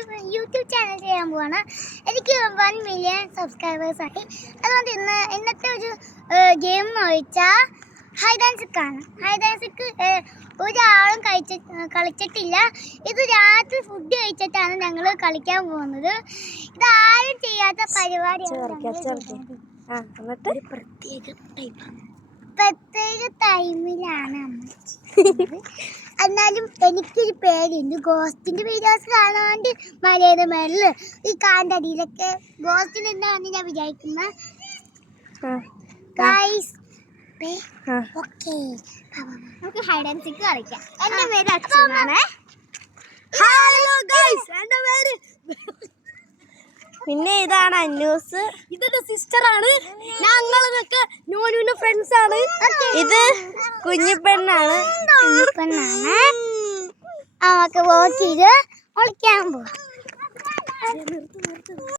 ഒരു YouTube channel ചെയ്യാൻ പോവാണ്. എനിക്ക് 1 മില്യൺ സബ്സ്ക്രൈബേഴ്സ് ആയി. അതുകൊണ്ട് ഇന്നത്തെ ഒരു ഗെയിം എന്ന് വെച്ചാൽ ഹൈഡ് ആൻഡ് സിക്ക് ആണ്. ഹൈഡ് ആൻഡ് സിക്ക് ഒരാളും കളിച്ചിട്ടില്ല. ഇത് രാത്രി ഫുഡ് കഴിച്ചിട്ടാണ് ഞങ്ങൾ കളിക്കാൻ പോകുന്നത്. ഇതാരും ചെയ്യാത്ത പരിപാടിയാണ്. പ്രത്യേക ടൈമിലാണ് എന്നാലും എനിക്കൊരു പേടിയുണ്ട്. ഗോസ്റ്റിന്റെ വീഡിയോസ് കാണാണ്ട് മലയുടെ മേളില് ഈ കാന്റെ അടിയിലൊക്കെ ഗോസ്റ്റിന് എന്താണെന്ന് ഞാൻ വിചാരിക്കുന്ന നമുക്ക് ഹൈഡ് ആൻഡ് സിക്ക് കളിക്കാം. എന്റെ പേര് അച്ഛനാണ്. പിന്നെ ഇതാണ് അന്നൂസ്, ഇതെന്റെ സിസ്റ്റർ ആണ്. ഞങ്ങളൊക്കെ നോനുവിന്റെ ഫ്രണ്ട്സ് ആണ്. ഇത് കുഞ്ഞിപ്പെണ്ണാണ്. നമുക്ക് വോട്ട് ചെയ്ത് കളിക്കാൻ പോവാം.